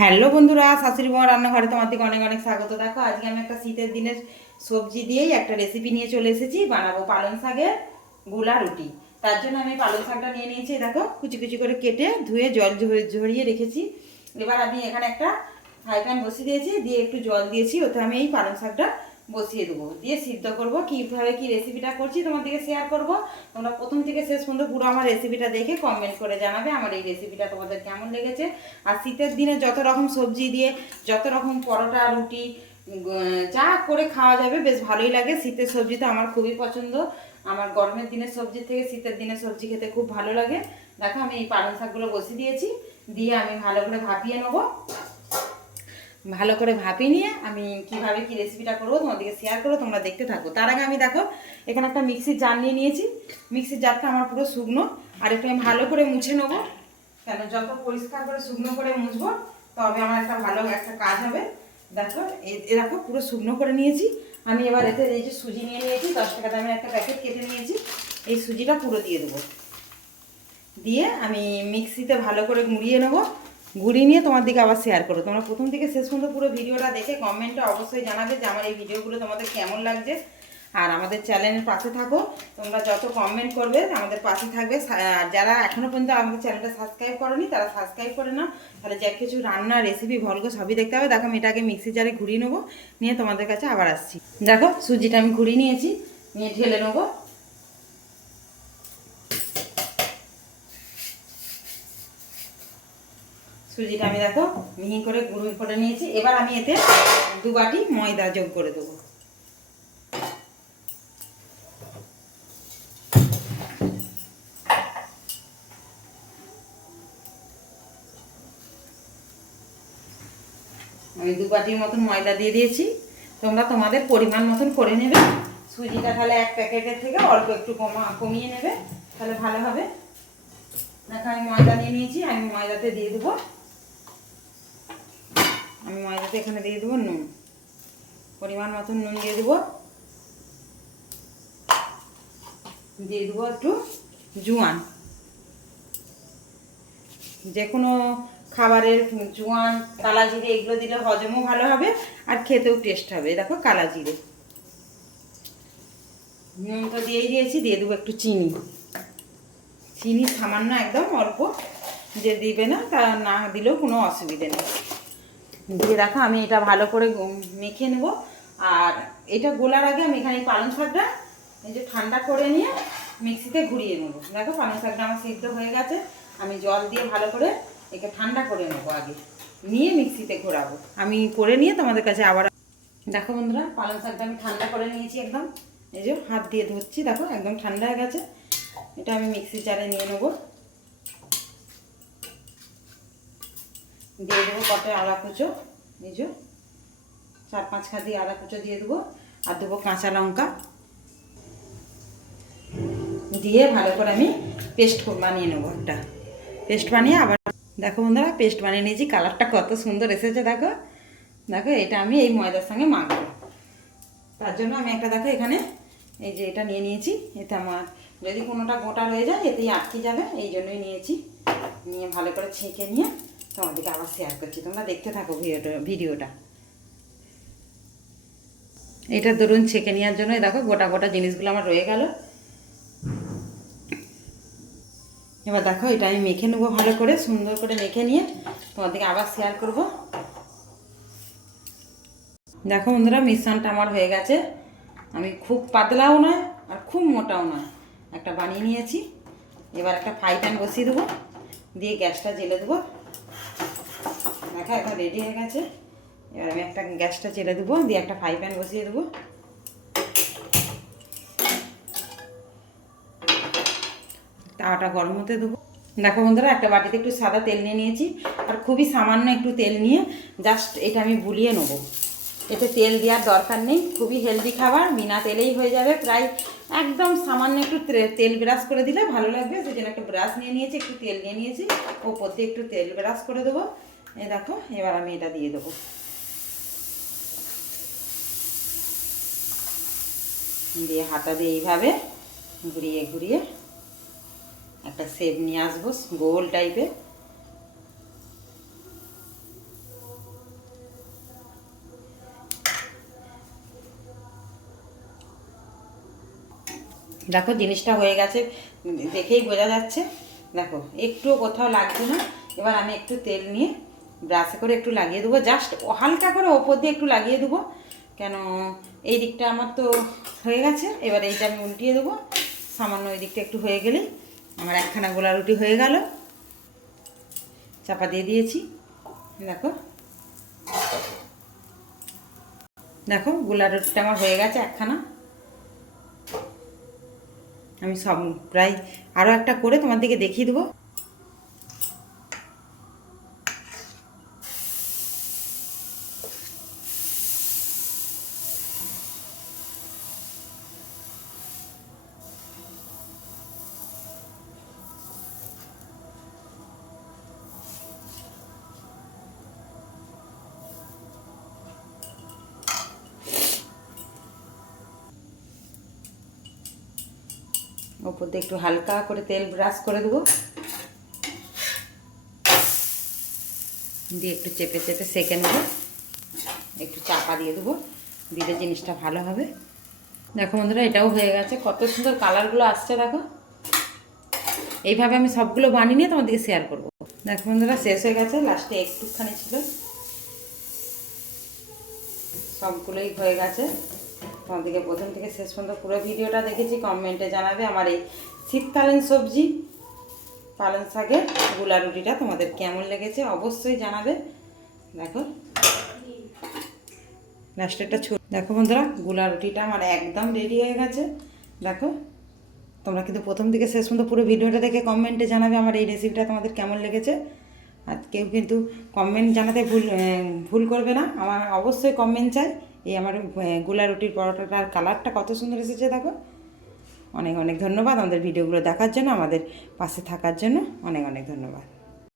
Hello বন্ধুরা, শাশুড়ি বউ রান্নাঘরে তোমার থেকে অনেক অনেক স্বাগত। দেখো, আজকে আমি একটা শীতের দিনের সবজি দিয়েই একটা রেসিপি নিয়ে চলে এসেছি। বানাবো পালং শাকেরগুলা রুটি। তার জন্য আমি পালং শাকটা নিয়ে নিয়েছি, দেখো, কুচি কুচি করে কেটে ধুয়ে জল ঝরিয়ে রেখেছি। এবার আমি এখানে একটা ফ্রাই প্যান বসিয়ে দিয়েছি, দিয়ে একটু জল দিয়েছি, ওতে আমি এই পালং শাকটা বসিয়ে দেবো। দিয়ে সিদ্ধ করব, কীভাবে কি রেসিপিটা করছি তোমাদেরকে শেয়ার করব। তোমরা প্রথম থেকে শেষ পর্যন্ত পুরো আমার রেসিপিটা দেখে কমেন্ট করে জানাবে আমার এই রেসিপিটা তোমাদের কেমন লেগেছে। আর শীতের দিনে যত রকম সবজি দিয়ে, যত রকম পরোটা, রুটি যা করে খাওয়া যাবে, বেশ ভালোই লাগে। শীতের সবজি তো আমার খুবই পছন্দ। আমার গরমের দিনের সবজির থেকে শীতের দিনের সবজি খেতে খুব ভালো লাগে। দেখো আমি এই পালং শাকগুলো বসিয়ে দিয়েছি। দিয়ে আমি ভালো করে ভাপিয়ে নেব। ভালো করে ভাপিয়ে নিয়ে আমি কীভাবে কি রেসিপিটা করব তোমাদেরকে শেয়ার করব, তোমরা দেখতে থাকো। তার আগে আমি দেখো, এখানে একটা মিক্সির জার নিয়ে নিয়েছি। মিক্সির জারটা আমার পুরো শুকনো। আর একটু আমি ভালো করে মুছে নেব। কেন, যত পরিষ্কার করে শুকনো করে মুছবো, তবে আমার একটা ভালো একটা কাজ হবে। দেখো, এ- দেখো, পুরো শুকনো করে নিয়েছি। আমি এবার এতে এই যে সুজি নিয়ে নিয়েছি, দশ টাকা দামের একটা প্যাকেট কেটে নিয়েছি। এই সুজিটা পুরো দিয়ে দেবো। দিয়ে আমি মিক্সিতে ভালো করে গুঁড়িয়ে নেব। গুঁড়িয়ে নিয়ে তোমার দিকে আবার শেয়ার করো। তোমরা প্রথম থেকে শেষ পর্যন্ত পুরো ভিডিওটা দেখে কমেন্টে অবশ্যই জানাবে যে আমার এই ভিডিওগুলো তোমাদের কেমন লাগছে। আর আমাদের চ্যানেলের পাশে থাকো। তোমরা যত কমেন্ট করবে, আমাদের পাশে থাকবে। আর যারা এখনও পর্যন্ত আমাদের চ্যানেলটা সাবস্ক্রাইব করনি, তারা সাবস্ক্রাইব করে নাও। তাহলে যা কিছু রান্না রেসিপি ভলগ সবই দেখতে হবে। দেখো আমি এটাকে মিক্সি জারে ঘুরিয়ে নেব। নিয়ে তোমাদের কাছে আবার আসছি। দেখো সুজিটা আমি ঘুরিয়ে নিয়েছি। নিয়ে ঢেলে নেব। সুজিটা আমি দেখো, মিহি করে গুঁড়ো করে নিয়েছি। এবার আমি এতে দু বাটি ময়দা যোগ করে দেবো। আমি দু বাটির মতন ময়দা দিয়ে দিয়েছি। তোমরা তোমাদের পরিমাণ মতন করে নেবে। সুজিটা তাহলে এক প্যাকেটের থেকে অল্প একটু কমা, কমিয়ে নেবে, তাহলে ভালো হবে। দেখো আমি ময়দা নিয়ে নিয়েছি, আমি ময়দাতে দিয়ে দেবো। ময়দাতে এখানে দিয়ে দেবো নুন। পরিমাণ মতন নুন দিয়ে দেবো। দিয়ে দেবো একটু জোয়ান। যে কোনো খাবারের জোয়ান কালা জিরে এগুলো দিলে হজমও ভালো হবে আর খেতেও টেস্ট হবে। দেখো কালা জিরে নুন তো দিয়েই দিয়েছি, দিয়ে দেবো একটু চিনি। চিনি সামান্য একদম অল্প। যে দিবে না, তা না দিলেও কোনো অসুবিধে নেই। দিয়ে রাখো। আমি এটা ভালো করে মেখে নেব। আর এটা গোলার আগে আমি এখানে পালং শাকটা এই যে ঠান্ডা করে নিয়ে মিক্সিতে ঘুরিয়ে নেব। দেখো পালং শাকটা আমার সিদ্ধ হয়ে গেছে। আমি জল দিয়ে ভালো করে একে ঠান্ডা করে নেব আগে। নিয়ে মিক্সিতে ঘোরাবো। আমি করে নিয়ে তোমাদের কাছে আবার দেখো বন্ধুরা, পালং শাকটা আমি ঠান্ডা করে নিয়েছি একদম। এই যে হাত দিয়ে ধরছি দেখো একদম ঠান্ডা হয়ে গেছে। এটা আমি মিক্সি জারে নিয়ে নেব। দিয়ে দেবো কটে আদা কুচো যে। চার পাঁচ খাদি আদা কুচো দিয়ে দেবো, আর দেবো কাঁচা লঙ্কা। দিয়ে ভালো করে আমি পেস্ট বানিয়ে নেব একটা। পেস্ট বানিয়ে আবার দেখো বন্ধুরা, পেস্ট বানিয়ে নিয়েছি, কালারটা কত সুন্দর এসেছে, দেখো। দেখো, এটা আমি এই ময়দার সঙ্গে মাখবো। তার জন্য আমি একটা, দেখো, এখানে এই যে এটা নিয়ে নিয়েছি। এটা আমার যদি কোনোটা গোটা রয়ে যায়, এতেই আটকে যাবে, এই জন্যই নিয়েছি। নিয়ে ভালো করে ছেঁকে নিয়ে তোমাদেরকে আবার শেয়ার করছি। তোমরা দেখতে থাকো ভিডিওটা ভিডিওটা। এটা ধরুন ছেঁকে নেওয়ার জন্য দেখো গোটা গোটা জিনিসগুলো আমার রয়ে গেল। এবার দেখো, এটা আমি মেখে নেব ভালো করে, সুন্দর করে মেখে নিয়ে তোমাদেরকে আবার শেয়ার করব। দেখো বন্ধুরা, মিশ্রণটা আমার হয়ে গেছে। আমি খুব পাতলাও নয় আর খুব মোটাও নয়। একটা বানিয়ে নিয়েছি। এবার একটা ফ্রাই প্যান বসিয়ে দেবো। দিয়ে গ্যাসটা জেলে দেবো। দেখা এখন রেডি হয়ে গেছে। এবার আমি একটা গ্যাসটা জেলে দেবো, দিয়ে একটা ফ্রাই প্যান বসিয়ে দেবো। তাওয়াটা গরম হতে দেবো। দেখো বন্ধুরা, একটা বাটিতে একটু সাদা তেল নিয়ে নিয়েছি, আর খুবই সামান্য একটু তেল নিয়ে জাস্ট এটা আমি বুলিয়ে নেব। এতে তেল দেওয়ার দরকার নেই, খুবই হেলদি খাবার, বিনা তেলেই হয়ে যাবে। প্রায় একদম সামান্য একটু তেল ব্রাশ করে দিলে ভালো লাগবে। সেই জন্য একটা ব্রাশ নিয়ে নিয়েছি, একটু তেল নিয়ে নিয়েছি, ওপর দিয়ে একটু তেল ব্রাশ করে দেবো। এ দেখো, এবার আমি এটা দিয়ে দেবো। দিয়ে হাতা দিয়ে এইভাবে ঘুরিয়ে ঘুরিয়ে একটা সেপ নিয়ে আসব, গোল টাইপের দেখো, জিনিসটা হয়ে গেছে, দেখেই বোঝা যাচ্ছে। দেখো, একটুও কোথাও লাগছে না। এবার আমি একটু তেল নিয়ে ব্রাশে করে একটু লাগিয়ে দেবো। জাস্ট হালকা করে ওপর দিয়ে একটু লাগিয়ে দেবো। কেন এই দিকটা আমার তো হয়ে গেছে। এবার এইটা আমি উল্টিয়ে দেবো। সামান্য ওই দিকটা একটু হয়ে গেলেই আমার একখানা গোলা রুটি হয়ে গেল। চাপা দিয়ে দিয়েছি। দেখো। দেখো, গোলা রুটিটা আমার হয়ে গেছে একখানা। আমি সব প্রায় আরও একটা করে তোমার দিকে দেখিয়ে দেবো। ওপর দিয়ে একটু হালকা করে তেল ব্রাশ করে দেবো। দিয়ে একটু চেপে চেপে সেকে নেব। একটু চাপা দিয়ে দেবো, দিলে জিনিসটা ভালো হবে। দেখো বন্ধুরা, এটাও হয়ে গেছে। কত সুন্দর কালারগুলো আসছে, দেখো। এইভাবে আমি সবগুলো বানিয়ে নিয়ে তোমাদেরকে শেয়ার করব। দেখো বন্ধুরা, শেষ হয়ে গেছে। লাস্টে একটুখানি ছিল। সবগুলোই হয়ে গেছে। তোমাদেরকে প্রথম থেকে শেষ পর্যন্ত পুরো ভিডিওটা দেখেছি কমেন্টে জানাবে। আমার এই শীতকালীন সবজি পালং শাকেরগুলা রুটিটা তোমাদের কেমন লেগেছে অবশ্যই জানাবে। দেখো। লাস্টেরটা ছোট দেখো বন্ধুরা, গুলা রুটিটা আমার একদম রেডি হয়ে গেছে। দেখো। তোমরা কিন্তু প্রথম থেকে শেষ পর্যন্ত পুরো ভিডিওটা দেখে কমেন্টে জানাবে আমার এই রেসিপিটা তোমাদের কেমন লেগেছে। আর কেউ কিন্তু কমেন্ট জানাতে ভুল ভুল করবে না। আমার অবশ্যই কমেন্ট চাই। এই আমার গোলা রুটির পরোটাটার কালারটা কত সুন্দর এসেছে দেখো। অনেক অনেক ধন্যবাদ আমাদের ভিডিওগুলো দেখার জন্য, আমাদের পাশে থাকার জন্য অনেক অনেক ধন্যবাদ।